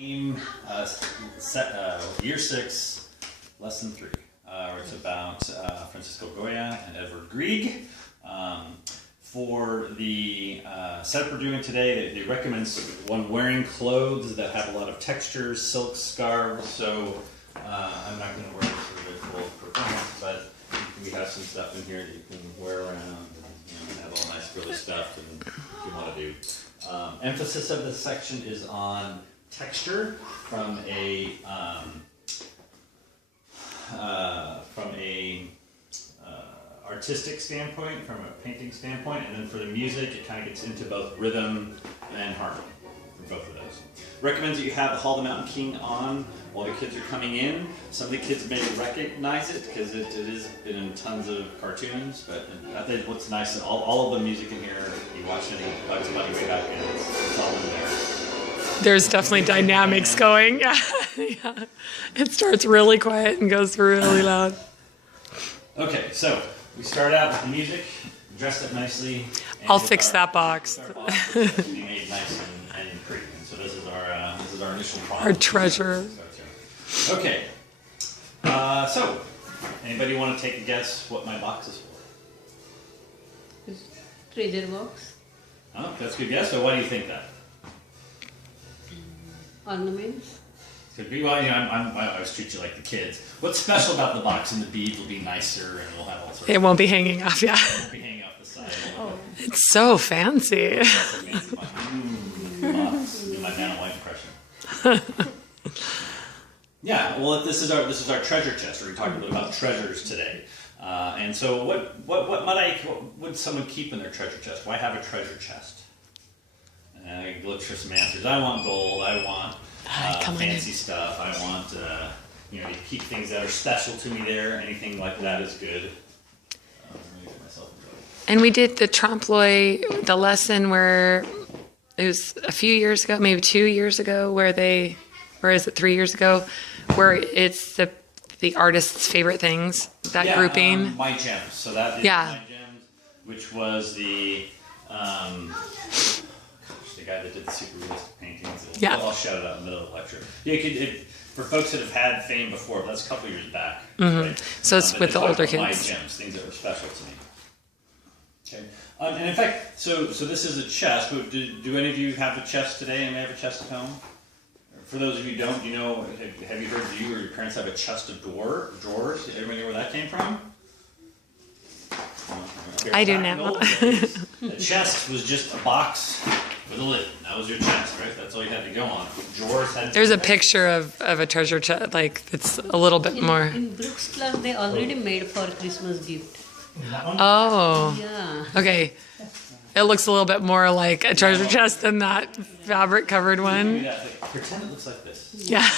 Year 6, Lesson 3, where it's about Francisco Goya and Edvard Grieg. For the setup we're doing today, they recommend one wearing clothes that have a lot of textures, silk, scarves, so I'm not going to wear this for the full performance, but we have some stuff in here that you can wear around and have all nice frilly stuff and if you want to do. Emphasis of this section is on texture from a artistic standpoint, from a painting standpoint, and then for the music, it kind of gets into both rhythm and harmony for both of those. Recommends that you have the Hall of the Mountain King on while the kids are coming in. Some of the kids may recognize it because it has been in tons of cartoons, but I think what's nice is all of the music in here, you watch any Bugs Bunny way back in, it's all in there. There's definitely dynamics going. Yeah. Yeah. It starts really quiet and goes really loud. Okay, so we start out with the music, dressed up nicely. I'll fix that box. Our box is being made nice and pretty. And so this is our initial problem. Our treasure. Okay. So anybody want to take a guess what my box is for? Treasure box. Oh, that's a good guess. So why do you think that? Ornaments. Could be. Well, I always treat you like the kids. What's special about the box? And the beads will be nicer, and we'll have all sorts. It won't be hanging off, yeah. It won't be hanging off the side. Oh. It's so fancy. Box. My Vanna White impression. Yeah. Well, this is our treasure chest. We're talking a little bit about treasures today. And so, what would someone keep in their treasure chest? Why have a treasure chest? And I look for some answers. I want gold. I want fancy stuff. I want you keep things that are special to me there. Anything like that is good. And we did the trompe-l'oeil, the lesson where it was a few years ago, maybe 2 years ago, or is it 3 years ago, where it's the artist's favorite things, that grouping. My Gems. So that is My Gems, which was the guy that did the super realistic paintings. I'll shout it out in the middle of the lecture. For folks that have had fame before, but that's a couple years back. Mm-hmm. Right? So it's with the older kids. My Gems, things that were special to me. Okay. And in fact, so this is a chest. Do any of you have a chest today? Anybody have a chest at home? For those of you who don't, have you heard you or your parents have a chest of drawers? Everybody know where that came from? I do now. The chest was just a box with a lid. That was your chest, right? That's all you had to go on. Drawers had. There's a picture of a treasure chest, like it's a little bit more. In Brooks Club, they already made for Christmas gift. Oh. Yeah. Okay. It looks a little bit more like a treasure chest than that fabric-covered one. Pretend it looks like this. Yeah.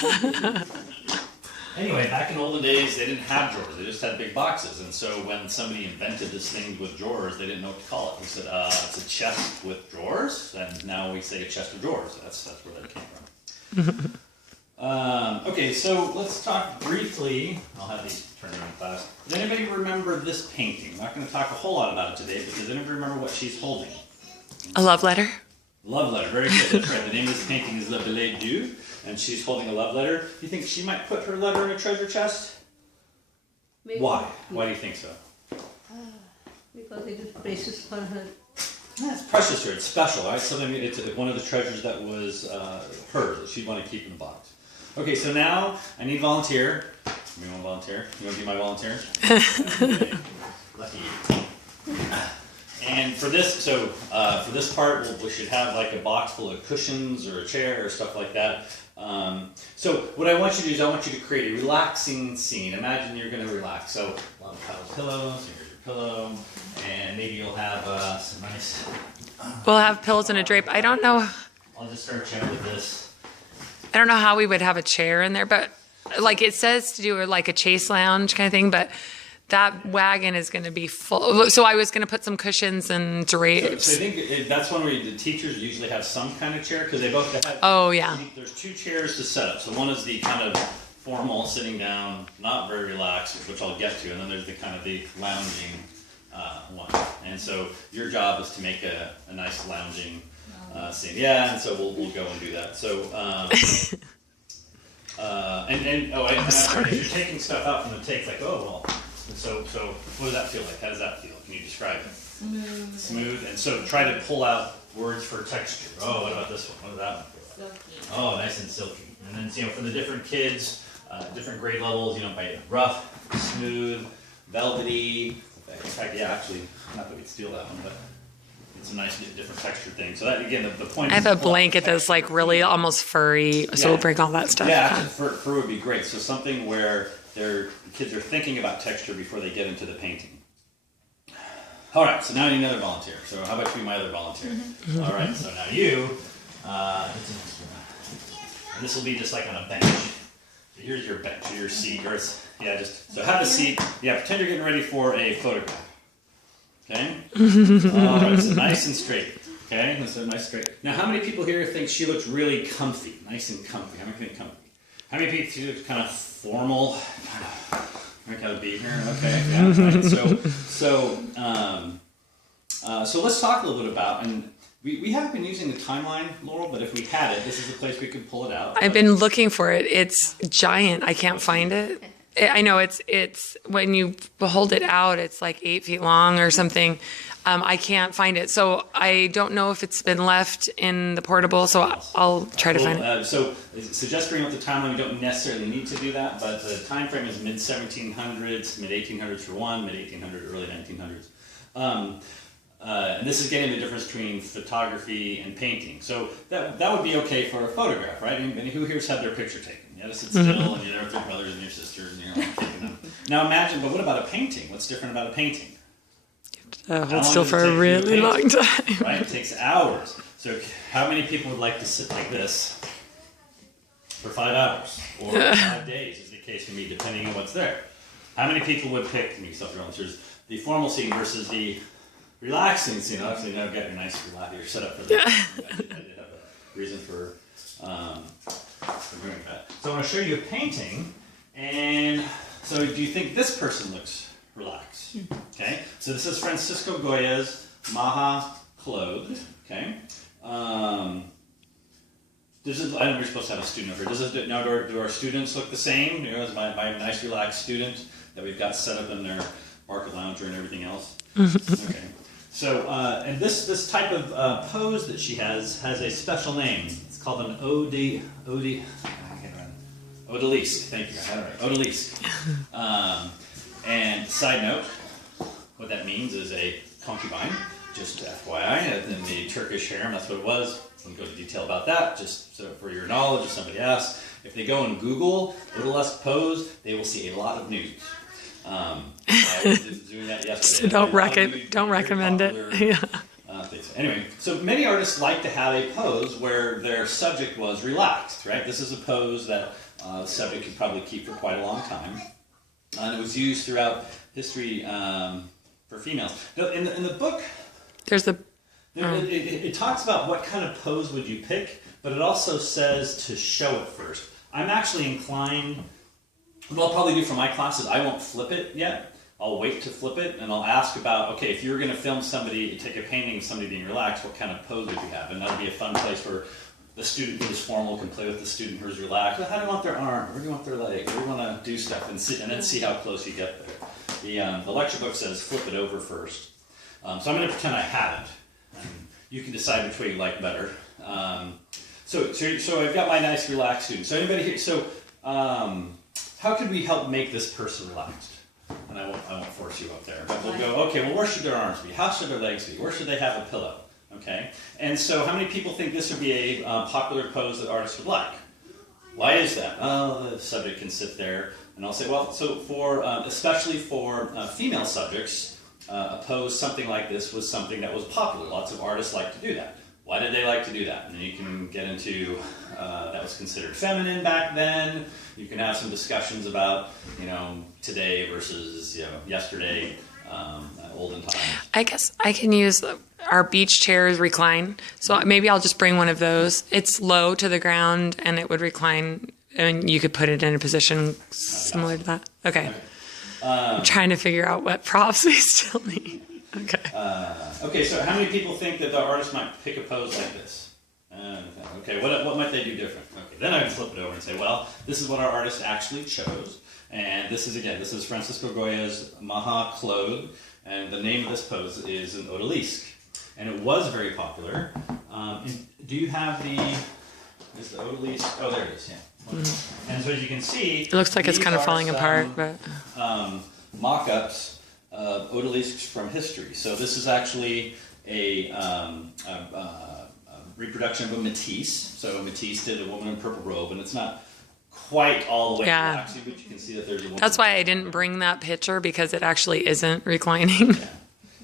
Anyway, back in olden days, they didn't have drawers. They just had big boxes. And so when somebody invented this thing with drawers, they didn't know what to call it. We said, it's a chest with drawers. And now we say a chest of drawers. That's where that came from. Okay, so let's talk briefly. I'll have these turned around fast. Does anybody remember this painting? I'm not going to talk a whole lot about it today, but does anybody remember what she's holding? A love letter? Love letter, very good. That's right. The name of this painting is Le Billet Doux, and she's holding a love letter. Do you think she might put her letter in a treasure chest? Maybe. Why? Why do you think so? Because it is precious for her. Yeah, it's precious to her. It's special, right? It's one of the treasures that was hers that she'd want to keep in the box. Okay, so now I need a volunteer. You want to volunteer? You want to be my volunteer? Okay. Lucky you. And for this, for this part, we should have like a box full of cushions or a chair or stuff like that. So what I want you to do is I want you to create a relaxing scene. Imagine you're going to relax. So a lot of paddle pillows. Here's your pillow, and maybe you'll have some nice. We'll have pillows and a drape. I don't know. I'll just start chatting with this. I don't know how we would have a chair in there, but like it says to do like a chase lounge kind of thing, but that wagon is going to be full. So I was going to put some cushions and drapes. So I think that's one where the teachers usually have some kind of chair because they both have. Oh, yeah. There's 2 chairs to set up. So one is the kind of formal sitting down, not very relaxed, which I'll get to, and then there's the kind of the lounging one. And so your job is to make a nice lounging scene. Yeah, and so we'll go and do that. So, if you're taking stuff out from the take, like, oh, well, so what does that feel like? How does that feel? Can you describe it? Smooth. And so try to pull out words for texture. Oh, what about this one? What about that one? Silky. Oh, nice and silky. And then, for the different kids, different grade levels, by rough, smooth, velvety. In fact, yeah, actually, not that we'd steal that one, but it's a nice different texture thing. So that, again, the point I is have a blanket that's like really almost furry, so we'll bring all that stuff. Yeah, actually, fur would be great. So something where the kids are thinking about texture before they get into the painting. All right, so now I need another volunteer. So how about you be my other volunteer? All right, so now you, and this will be just like on a bench. So here's your bench, or your seat, or so have a seat. Yeah, pretend you're getting ready for a photograph. Okay? All right, so nice and straight. Okay, so nice straight. Now, how many people here think she looks really comfy, nice and comfy? How many think comfy? How many people think she looks kind of formal? I gotta be here. Okay. Yeah, right. So let's talk a little bit about, and we haven't been using the timeline, Laurel, but if we had it, this is the place we could pull it out. I've been looking for it. It's giant. I can't find it. I know it's when you hold it out, it's like 8 feet long or something. I can't find it, so I don't know if it's been left in the portable. So I'll try to find it. So suggest bringing up the timeline. We don't necessarily need to do that, but the time frame is mid 1700s, mid 1800s for one, mid 1800s, early 1900s. And this is getting the difference between photography and painting. So that would be okay for a photograph, right? And who here's had their picture taken? You have to sit still, and you're there with your brothers and your sisters, and you're like taking them. Now imagine, but what about a painting? What's different about a painting? Hold still for a really long time. Right? It takes hours. So how many people would like to sit like this for 5 hours? Or 5 days, as the case can be, depending on what's there. How many people would pick, self-realizers, the formal scene versus the relaxing scene? Actually, now I've got your nice your setup for that. I did have a reason for doing that. So I want to show you a painting, and so do you think this person looks relaxed? Okay, so this is Francisco Goya's Maha Clothed. Okay, this is, I know we're supposed to have a student over here. Do our students look the same? Is my nice relaxed student that we've got set up in their market lounger and everything else? Okay. So, and this type of pose that she has a special name. It's called an odalisque. Thank you. I had it right. Odalisque. And side note, what that means is a concubine. Just FYI, in the Turkish harem, that's what it was. I won't go into detail about that. Just so for your knowledge, if somebody asks, if they go and Google odalisque pose, they will see a lot of nudes. I was doing that yesterday. So don't recommend it. Yeah. Anyway, so many artists like to have a pose where their subject was relaxed, right? This is a pose that the subject could probably keep for quite a long time. And it was used throughout history for females. Now, in the book, it talks about what kind of pose would you pick, but it also says to show it first. I'm actually inclined... What I'll probably do for my classes, I won't flip it yet. I'll wait to flip it, and I'll ask about, okay, if you were going to film somebody, take a painting of somebody being relaxed, what kind of pose would you have? And that'll be a fun place where the student who is formal can play with the student who is relaxed. Well, how do you want their arm? Where do you want their leg? Where do you want to do stuff? And then see how close you get there. The lecture book says flip it over first. So I'm going to pretend I haven't. And you can decide which way you like better. So I've got my nice relaxed student. So anybody here? So how could we help make this person relaxed? And I won't force you up there, but we'll go, okay, well, where should their arms be? How should their legs be? Where should they have a pillow? Okay? And so how many people think this would be a popular pose that artists would like? Why is that? Oh, the subject can sit there. And I'll say, well, so especially for female subjects, a pose something like this was something that was popular. Lots of artists like to do that. Why did they like to do that? And you can get into, that was considered feminine back then. You can have some discussions about, today versus, yesterday, olden times. I guess I can use our beach chairs recline. So maybe I'll just bring one of those. It's low to the ground and it would recline, and you could put it in a position similar to that. Okay. I'm trying to figure out what props we still need. Okay. Okay, so how many people think that the artist might pick a pose like this? Okay, what might they do different? Okay, then I can flip it over and say, well, this is what our artist actually chose. And this is Francisco Goya's Maha Claude, and the name of this pose is an odalisque. And it was very popular. Do you have is the odalisque? Oh, there it is, yeah. And so as you can see, It looks like it's kind of falling apart, but mock-ups of odalisques from history. So this is actually a reproduction of a Matisse. So Matisse did a woman in purple robe, and it's not quite all the way relaxing, but you can see that there's a woman. That's why I didn't bring that picture, because it actually isn't reclining. Yeah.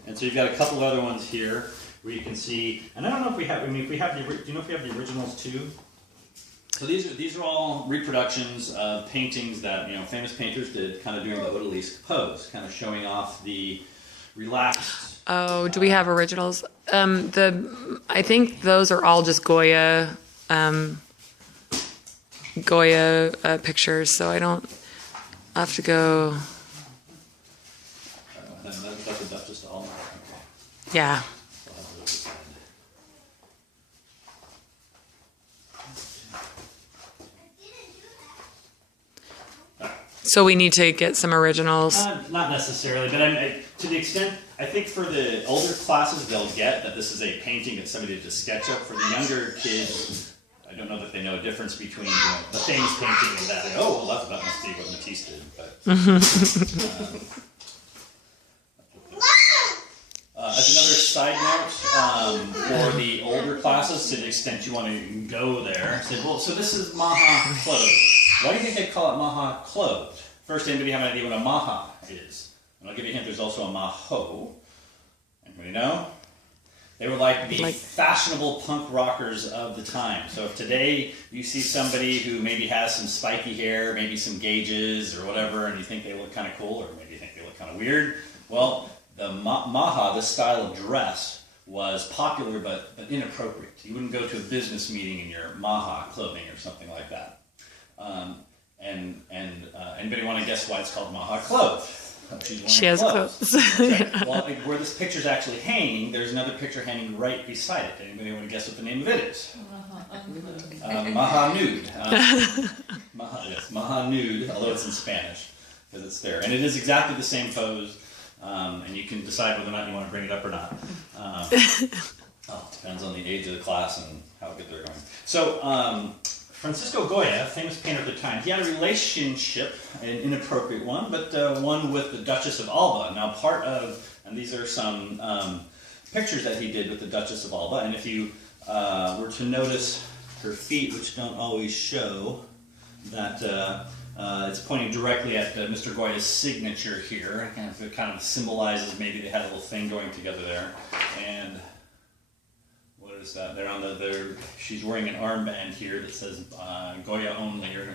And so you've got a couple of other ones here where you can see, and I don't know if we have, do you know if we have the originals too? So these are all reproductions of paintings that, famous painters did kind of doing the odalisque pose, kind of showing off the relaxed. Oh, do we have originals? I think those are all just Goya pictures, so I don't have to go. That's the Duchess of Alba. Okay. Yeah. So we need to get some originals. Not necessarily, but to the extent, I think for the older classes, they'll get that this is a painting that somebody did to sketch up. For the younger kids, I don't know that they know a difference between the famous painting and that. Oh, well, that must be what Matisse did. But, as another side note, for the older classes, to the extent you want to go there, say, well, so this is Maha Claude. Why do you think they call it Maha Claude? First, anybody have an idea what a Maha is? And I'll give you a hint, there's also a Maho. Anybody know? They were like the fashionable punk rockers of the time. So if today you see somebody who maybe has some spiky hair, maybe some gauges or whatever, and you think they look kind of cool, or maybe you think they look kind of weird, well, the Maha, this style of dress, was popular but inappropriate. You wouldn't go to a business meeting in your Maha clothing or something like that. Anybody want to guess why it's called Maha Claude? She has clothes. Right. Well, where this picture's actually hanging, there's another picture hanging right beside it. Anybody want to guess what the name of it is? Maha Nude. Maha Nude, although it's in Spanish, because it's there. And it is exactly the same pose, and you can decide whether or not you want to bring it up or not. It depends on the age of the class and how good they're going. So, Francisco Goya, famous painter of the time, he had a relationship, an inappropriate one, but one with the Duchess of Alba. Now and these are some pictures that he did with the Duchess of Alba, and if you were to notice her feet, which don't always show, that it's pointing directly at Mr. Goya's signature here. It kind of symbolizes maybe they had a little thing going together there. And what is that? She's wearing an armband here that says Goya only, or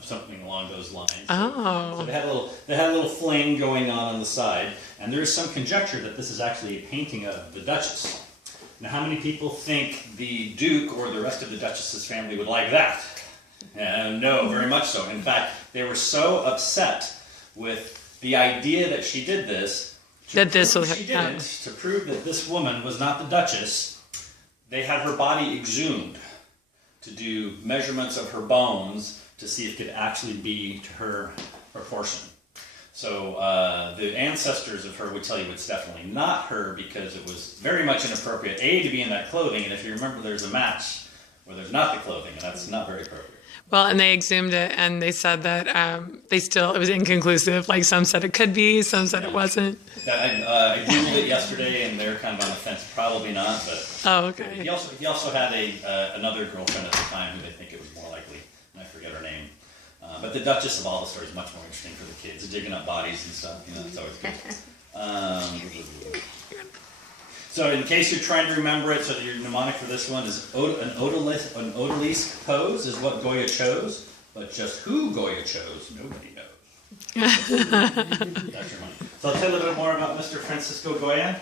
something along those lines. Oh. So they had a little fling going on the side, and there is some conjecture that this is actually a painting of the Duchess. Now, how many people think the Duke or the rest of the Duchess's family would like that? No, very much so. In fact, they were so upset with the idea that she did this, to prove that this woman was not the Duchess. They had her body exhumed to do measurements of her bones to see if it could actually be to her proportion. So the ancestors of her would tell you it's definitely not her, because it was very much inappropriate, A, to be in that clothing, and if you remember, there's a match where there's not the clothing, and that's not very appropriate. Well, and they exhumed it, and they said that it was inconclusive. Like, some said it could be, some said it wasn't. I Googled it yesterday, and they're kind of on the fence. Probably not, but... Oh, okay. He also had another girlfriend at the time who they think it was more likely, and I forget her name. But the Duchess of Alba story is much more interesting for the kids, digging up bodies and stuff. It's always good. So in case you're trying to remember it, so your mnemonic for this one is an odalisque pose is what Goya chose, but just who Goya chose, nobody knows. That's your money. So I'll tell you a little bit more about Mr. Francisco Goya.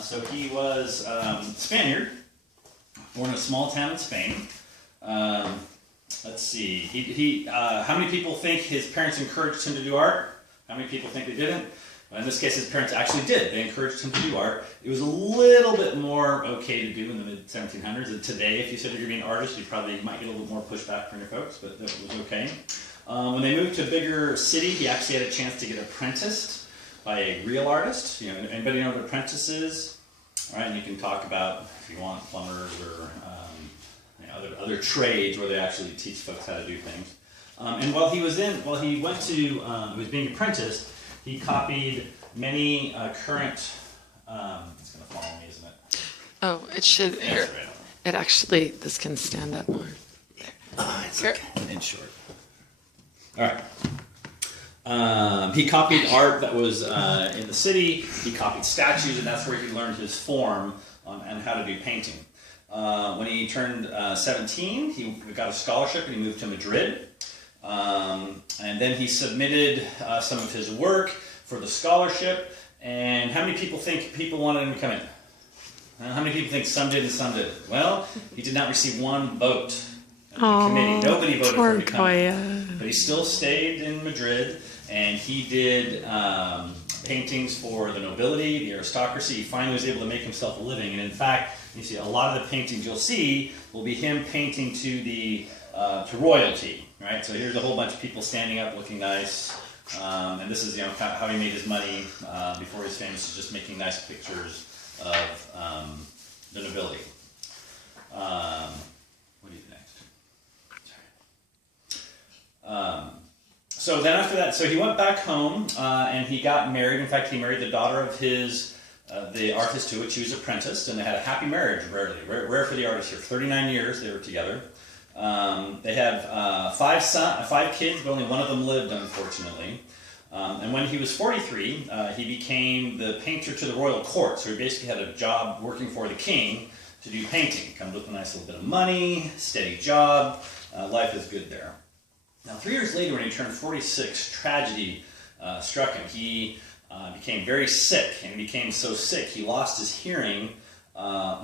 So he was Spaniard, born in a small town in Spain. Let's see. How many people think his parents encouraged him to do art? How many people think they didn't? In this case, his parents actually did. They encouraged him to do art. It was a little bit more okay to do in the mid-1700s. And today, if you said you're going to be an artist, you probably might get a little bit more pushback from your folks, but that was okay. When they moved to a bigger city, he actually had a chance to get apprenticed by a real artist. You know, anybody know what an apprentice is? All right, and you can talk about, if you want, plumbers or other trades where they actually teach folks how to do things. And while he was being apprenticed, he copied many current. It's going to follow me, isn't it? Oh, it should. Right. It actually, this can stand up more. It's okay. In short. All right. He copied art that was in the city. He copied statues, and that's where he learned his form on how to do painting. When he turned 17, he got a scholarship and he moved to Madrid. And then he submitted some of his work for the scholarship. And how many people think people wanted him to come in? How many people think some did and some didn't? Well, he did not receive one vote in the committee. Nobody voted for him to come in. But he still stayed in Madrid, and he did paintings for the nobility, the aristocracy. He finally was able to make himself a living. And in fact, you see a lot of the paintings you'll see will be him painting to royalty. Right, so here's a whole bunch of people standing up, looking nice, and this is how he made his money before he was famous, is just making nice pictures of the nobility. What do you do next? So then after that, so he went back home and he got married. In fact, he married the daughter of the artist to which he was apprenticed, and they had a happy marriage. Rare for the artist here. 39 years they were together. They had 5 kids, but only one of them lived, unfortunately. And when he was 43, he became the painter to the royal court. So he basically had a job working for the king to do painting. Comes with a nice little bit of money, steady job. Life is good there. Now, 3 years later, when he turned 46, tragedy struck him. He became very sick, and he became so sick he lost his hearing.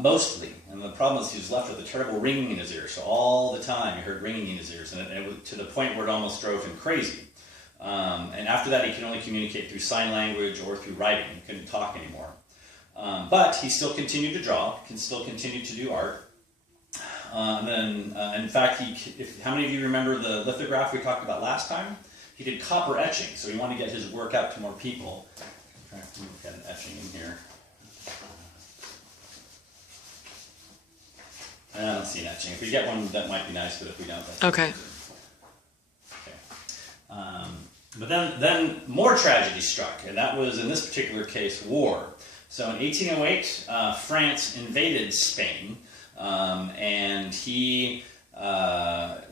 Mostly, and the problem is he was left with a terrible ringing in his ears. So all the time he heard ringing in his ears, and it was to the point where it almost drove him crazy. And after that, he could only communicate through sign language or through writing. He couldn't talk anymore. But he still continued to draw, can still continue to do art. And then, in fact, how many of you remember the lithograph we talked about last time? He did copper etching, so he wanted to get his work out to more people. I'm trying to look at an etching in here. I don't see an etching. If we get one, that might be nice, but if we don't, that's okay. Okay. But then more tragedy struck, and that was, in this particular case, war. So in 1808, France invaded Spain, and he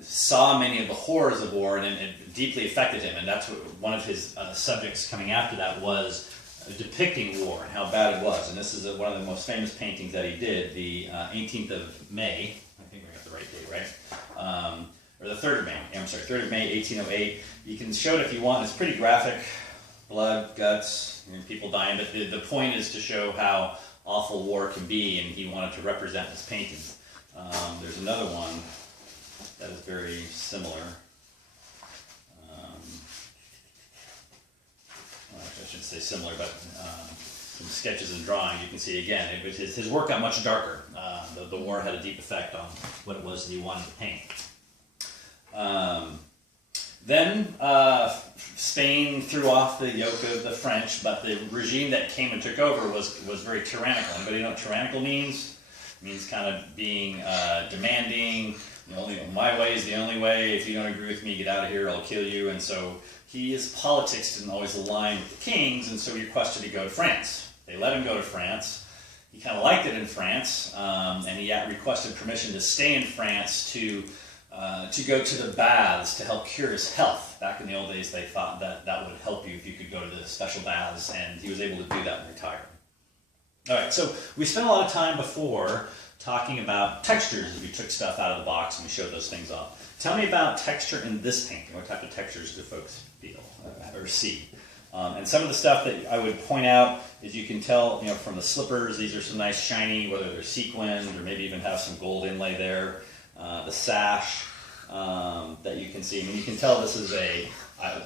saw many of the horrors of war, and it deeply affected him. And that's what one of his subjects coming after that was depicting war and how bad it was. And this is one of the most famous paintings that he did, the 18th of May. I think we got the right date, right? Or the 3rd of May. I'm sorry, 3rd of May, 1808. You can show it if you want. It's pretty graphic. Blood, guts, people dying. But the point is to show how awful war can be, and he wanted to represent his paintings. There's another one that is very similar. I shouldn't say similar, but some sketches and drawings, you can see again, his work got much darker. The war had a deep effect on what it was that he wanted to paint. Then Spain threw off the yoke of the French, but the regime that came and took over was very tyrannical. Anybody know what tyrannical means? It means kind of being demanding. My way is the only way. If you don't agree with me, get out of here. I'll kill you. And so his politics didn't always align with the king's, and so he requested to go to France. They let him go to France. He kind of liked it in France, and he requested permission to stay in France to go to the baths to help cure his health. Back in the old days, they thought that would help you if you could go to the special baths, and he was able to do that and retire. All right, so we spent a lot of time before talking about textures as we took stuff out of the box and we showed those things off. Tell me about texture in this painting. What type of textures do folks feel or see? And some of the stuff that I would point out is you can tell, from the slippers, these are some nice shiny, whether they're sequined or maybe even have some gold inlay there. The sash that you can see. I mean, you can tell this is a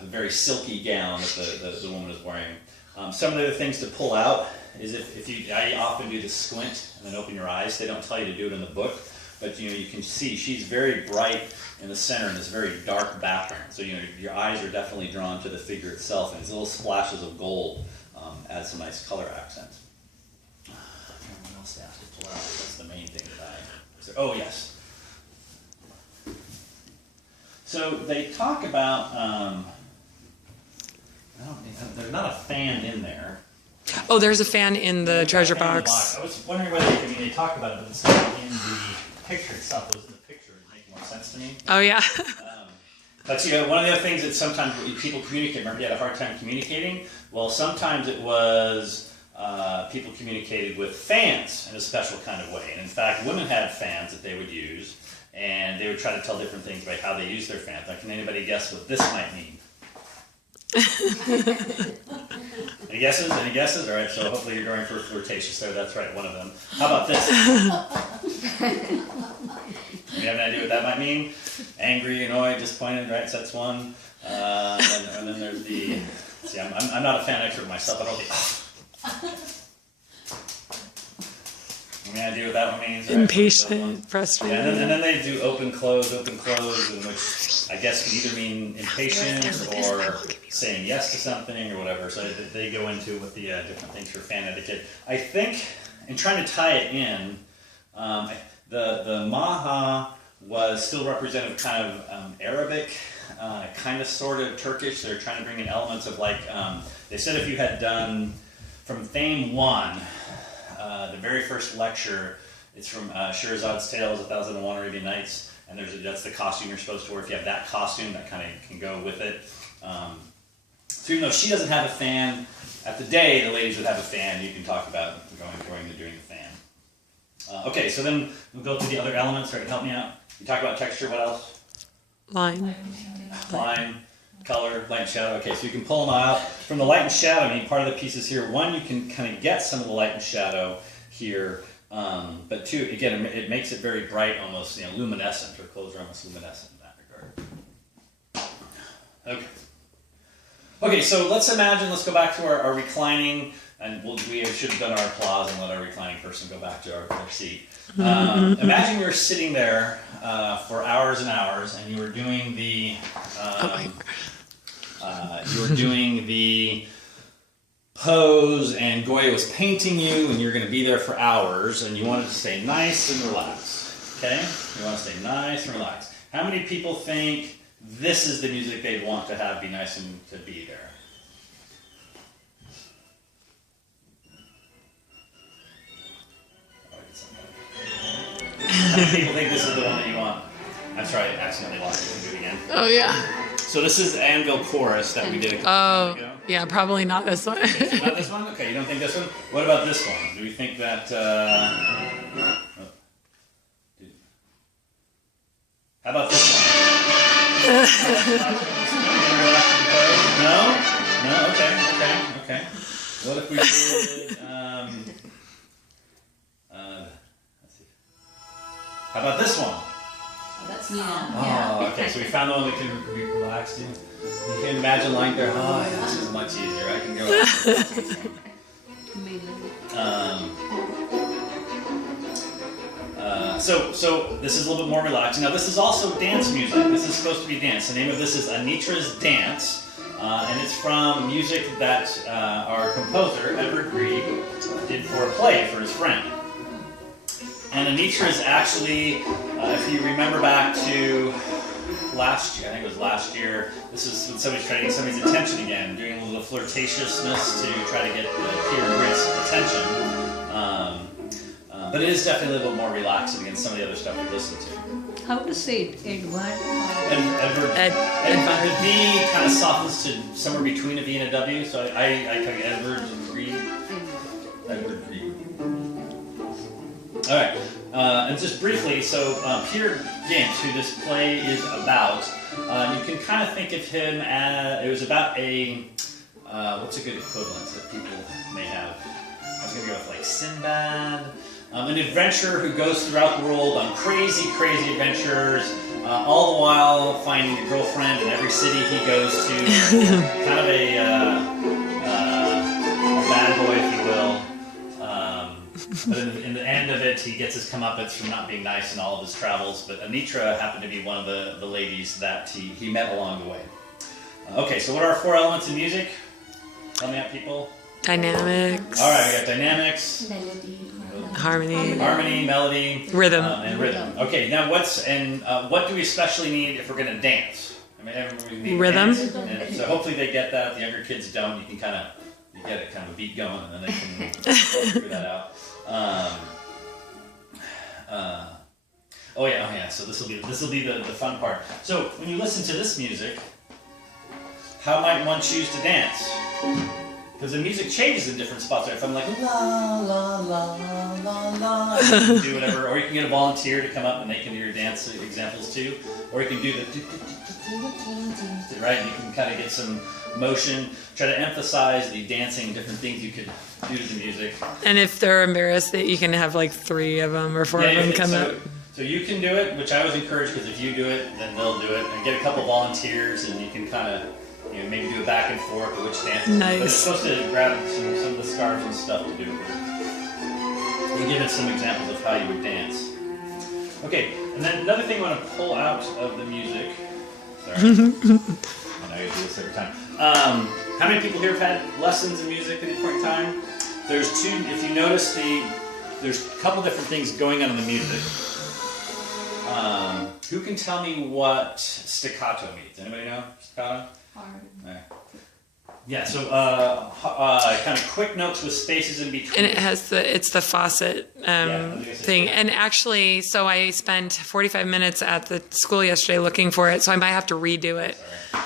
very silky gown that the woman is wearing. Some of the other things to pull out is I often do the squint and then open your eyes. They don't tell you to do it in the book, but you can see she's very bright in the center in this very dark background. So your eyes are definitely drawn to the figure itself, and these little splashes of gold add some nice color accent. What else do I have to pull out? That's the main thing that oh yes. So they talk about. There's not a fan in there. Oh, there's a fan in the treasure box. I was wondering whether they talk about it, but it's not in the picture itself. It was in the picture. It makes more sense to me. Oh, yeah. But one of the other things that sometimes people communicate, remember you had a hard time communicating? Well, sometimes it was people communicated with fans in a special kind of way. And in fact, women had fans that they would use, and they would try to tell different things about how they use their fans. Like, can anybody guess what this might mean? Any guesses? Any guesses? All right, so hopefully you're going for flirtatious there. That's right, one of them. How about this? You have an idea what that might mean? Angry, annoyed, disappointed, right? So that's one. And then there's the... See, I'm not a fan expert myself, but I'll be... Any idea what that one means? Right? Impatient, frustrated. Yeah, and then they do open, close, in which I guess could either mean impatient or saying yes to something or whatever. So they go into what the different things for fan etiquette. I think, in trying to tie it in, the Maha was still representative kind of Arabic, kind of sort of Turkish. They're trying to bring in elements of like, they said if you had done from Theme 1, the very first lecture, it's from Sherazad's Tales, 1001 Arabian Nights, and that's the costume you're supposed to wear. If you have that costume, that kind of can go with it. So even though she doesn't have a fan, at the day the ladies would have a fan. You can talk about going to doing the fan. Okay, so then we'll go through the other elements. Right, help me out. You talk about texture. What else? Line. Color, light and shadow. Okay, so you can pull them out. From the light and shadow, I mean, part of the pieces here, one, you can kind of get some of the light and shadow here, but two, again, it makes it very bright, almost luminescent. Her clothes are almost luminescent in that regard. Okay, so let's go back to our reclining, and we should have done our applause and let our reclining person go back to their seat. Imagine you were sitting there for hours and hours, and you were doing the pose, and Goya was painting you, and you're going to be there for hours, and you wanted to stay nice and relaxed. Okay, you want to stay nice and relaxed. How many people think this is the music they'd want to have be nice and to be there? How many people think this is the one that you want? I'm sorry, I accidentally lost it. Can do it again. Oh, yeah. So this is Anvil Chorus that we did a couple times ago. Yeah, probably not this one. Okay, not this one? Okay, you don't think this one? What about this one? Do we think that... How about this one? No? No? Okay. What if we did... let's see. How about this one? That's Okay, so we found the one that can be relaxed in. You can imagine lying there, this is much easier. I can go So this is a little bit more relaxing. Now this is also dance music. This is supposed to be dance. The name of this is Anitra's Dance, and it's from music that our composer, Edvard Grieg, did for a play for his friend. And Anitra is actually, if you remember back to last year, I think it was last year, this is when somebody's trying to get somebody's attention again, doing a little flirtatiousness to try to get Peter Grig's attention. But it is definitely a little bit more relaxing than some of the other stuff we listened to. How to say it? Edvard? Edvard. The D kind of softens to somewhere between a V and a W, so I call it Edvard Grieg. Edvard Grieg. All right, and just briefly, so Peter Ginch, who this play is about, you can kind of think of him as, it was about a, what's a good equivalent that people may have? I was going to go with like Sinbad, an adventurer who goes throughout the world on crazy adventures, all the while finding a girlfriend in every city he goes to, kind of a boy, if you will. But in the end of it, he gets his comeuppance from not being nice in all of his travels. But Anitra happened to be one of the ladies that he met along the way. Okay, so what are our 4 elements in music? Tell me out, people. Dynamics. All right, we got dynamics, Harmony. melody, Rhythm. and rhythm. Okay, now what do we especially need if we're going to dance? I mean, we need Rhythm. Dance, and so hopefully they get that. The younger kids don't. You can you get it kind of a beat going, and then they can figure that out. Oh yeah. So this will be the fun part. So when you listen to this music, how might one choose to dance? Because the music changes in different spots. Right? If I'm like la la la la la, you can do whatever, or you can get a volunteer to come up and they can do your dance examples too, or you can do the right. And you can kind of get some motion. Try to emphasize the dancing, different things you could do to the music. And if they're embarrassed, that you can have like 3 of them or 4 of them come up. So you can do it, which I always encourage, because if you do it, then they'll do it. And get a couple volunteers, and you can kind of, maybe do a back and forth of which dance. Nice. But it's supposed to grab some of the scarves and stuff to do it with. And give it some examples of how you would dance. Okay, and then another thing I want to pull out of the music. Sorry. I know you do this every time. How many people here have had lessons in music at any point in time? There's 2, if you notice there's a couple different things going on in the music. Who can tell me what staccato means? Anybody know staccato? Hard. Yeah, so kind of quick notes with spaces in between. And it has it's the faucet thing. And actually, so I spent 45 minutes at the school yesterday looking for it, so I might have to redo it. Sorry.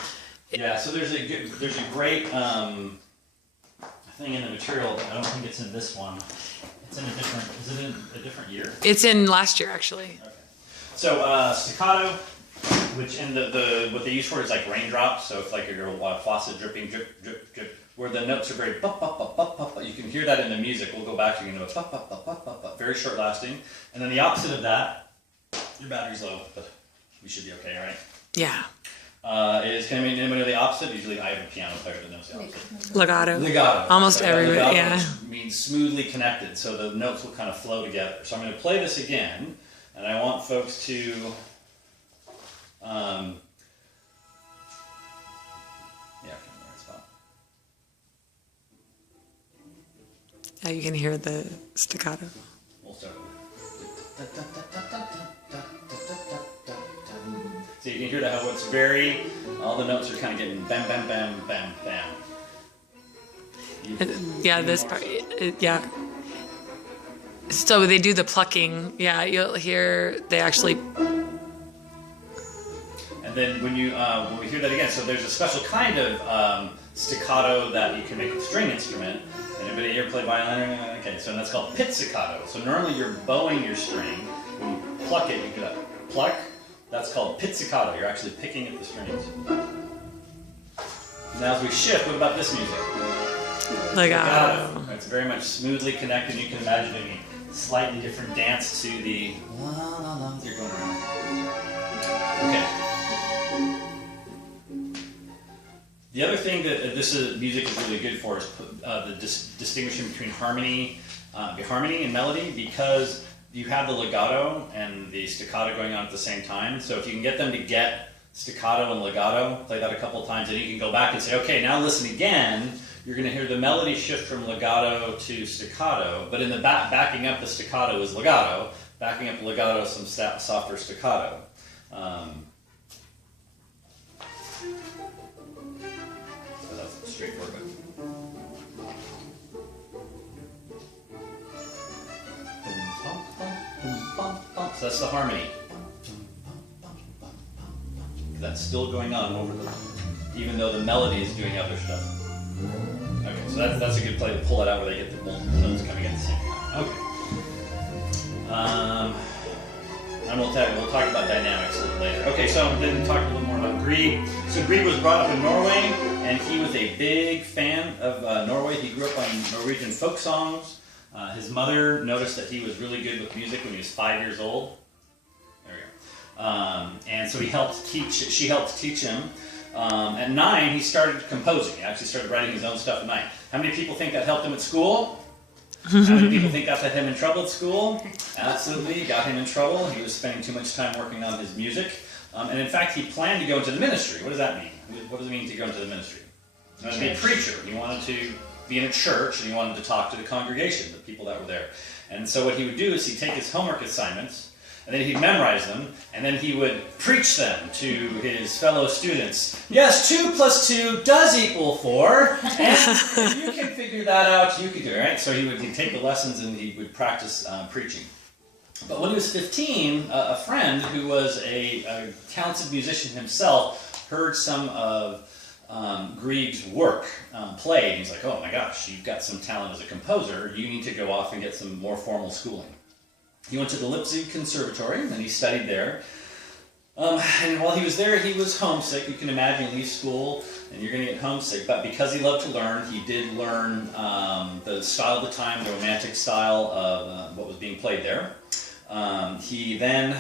Yeah, so there's a great thing in the material, but I don't think it's in this one. It's in a different. Is it in a different year? It's in last year, actually. Okay. So staccato, which in what they use for it is like raindrops. So if like your faucet dripping, drip, drip, drip, where the notes are very bup, bup, bup, bup, bup, bup. You can hear that in the music. We'll go back to bup, bup, bup, bup, bup, bup. Very short lasting. And then the opposite of that, your battery's low, but we should be okay, right? Yeah. Is can anybody know the opposite? Usually I have a piano player that knows the opposite. Legato. Legato. Almost everybody, legato, yeah. Which means smoothly connected, so the notes will kind of flow together. So I'm going to play this again, and I want folks to yeah, come in the right spot. Yeah, you can hear the staccato. We'll start with so you can hear that how it's all the notes are kind of getting bam, bam, bam, bam, bam. Yeah, this part, yeah. So they do the plucking. Yeah, you'll hear they actually. And then when we hear that again, so there's a special kind of staccato that you can make with a string instrument. Anybody here play violin? Okay, so that's called pizzicato. So normally you're bowing your string. When you pluck it, you do that pluck. That's called pizzicato. You're actually picking at the strings. Now as we shift, what about this music? Legato. It's very much smoothly connected. You can imagine a slightly different dance to the la la la as you're going around. Okay. The other thing that music is really good for is the distinguishing between harmony and melody, because you have the legato and the staccato going on at the same time. So if you can get them to get staccato and legato, play that a couple of times, and you can go back and say, okay, now listen again. You're going to hear the melody shift from legato to staccato, but in the backing up the staccato is legato, backing up the legato is some softer staccato. So that's straightforward. So that's the harmony. That's still going on even though the melody is doing other stuff. Okay, so that's a good play to pull it out where they get the multiple notes coming at the same time. Okay. And we'll talk about dynamics a little later. Okay, so then talk a little more about Grieg. So Grieg was brought up in Norway, and he was a big fan of Norway. He grew up on Norwegian folk songs. His mother noticed that he was really good with music when he was 5 years old. There we go. And so she helped teach him. At 9, he started composing. He actually started writing his own stuff at 9. How many people think that helped him at school? How many people think that got him in trouble at school? Absolutely, got him in trouble. He was spending too much time working on his music. And in fact, he planned to go into the ministry. What does that mean? What does it mean to go into the ministry? He wanted to be a preacher. He wanted to be in a church, and he wanted to talk to the congregation, the people that were there. And so what he would do is he'd take his homework assignments, and then he'd memorize them, and then he would preach them to his fellow students. Yes, 2 + 2 does equal 4, and if you can figure that out, you can do it, right? So he'd take the lessons and he would practice preaching. But when he was 15, a friend who was a talented musician himself heard some of Grieg's work played. He's like, oh my gosh, you've got some talent as a composer. You need to go off and get some more formal schooling. He went to the Leipzig Conservatory, and he studied there. And while he was there, he was homesick. You can imagine, you leave school, and you're going to get homesick. But because he loved to learn, he did learn the style of the time, the romantic style of what was being played there. He then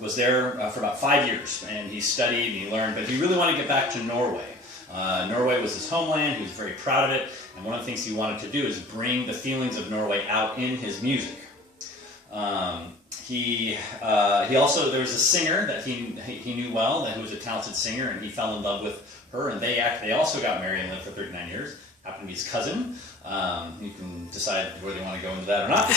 was there for about 5 years, and he studied and he learned, but he really wanted to get back to Norway. Norway was his homeland. He was very proud of it, and one of the things he wanted to do is bring the feelings of Norway out in his music. He also, there was a singer that he knew well, who was a talented singer, and he fell in love with her, and they also got married and lived for 39 years. Happened to be his cousin. You can decide whether you want to go into that or not.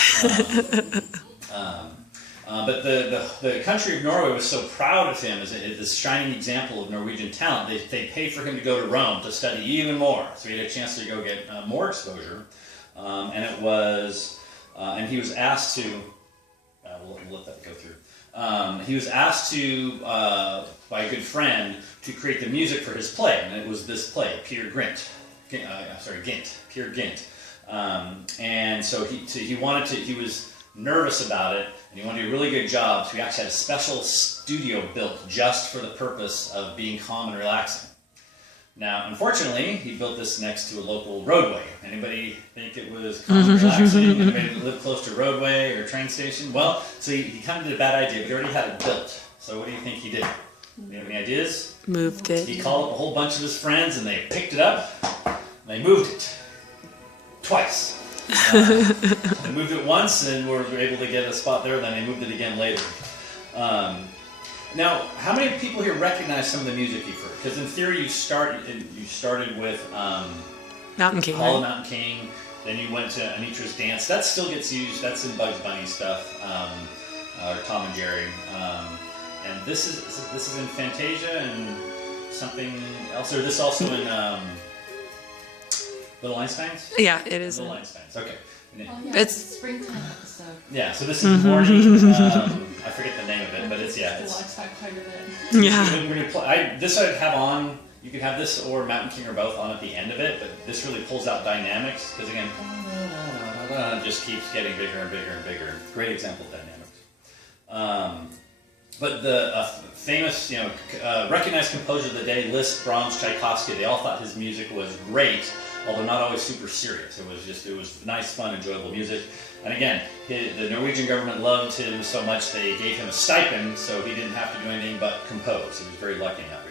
But the country of Norway was so proud of him as this shining example of Norwegian talent. They paid for him to go to Rome to study even more, so he had a chance to go get more exposure. And he was asked to. We'll let that go through. He was asked to by a good friend to create the music for his play, and it was this play, Peer Gynt. Peer Gynt. And so he wanted to. He was nervous about it, and he wanted to do a really good job, so he actually had a special studio built just for the purpose of being calm and relaxing. Now, unfortunately, he built this next to a local roadway. Anybody think it was calm and relaxing? Anybody live close to a roadway or a train station? Well, so he kind of did a bad idea, but he already had it built. So what do you think he did? You have any ideas? Moved it. He called up a whole bunch of his friends, and they picked it up, and they moved it. Twice. They moved it once, and were able to get a spot there, then they moved it again later. Now, how many people here recognize some of the music you've heard? Because in theory, you started with Mountain King. Hall of Mountain King. Then you went to Anitra's Dance. That still gets used. That's in Bugs Bunny stuff, or Tom and Jerry. And this is in Fantasia and something else. Or this also in Little Einsteins? Yeah, it is. Little Einsteins. Okay. Oh, yeah, It's- it's a springtime episode. Yeah. So this is morning. I forget the name of it, but it's We'll expect quite a bit. Yeah. When you play, this I'd have on. You could have this or Mountain King or both on at the end of it, but this really pulls out dynamics because again, it just keeps getting bigger and bigger and bigger. Great example of dynamics. But the famous, recognized composer of the day, Liszt, Brahms, Tchaikovsky, they all thought his music was great, although not always super serious. It was nice, fun, enjoyable music. And again, the Norwegian government loved him so much they gave him a stipend, so he didn't have to do anything but compose. He was very lucky enough.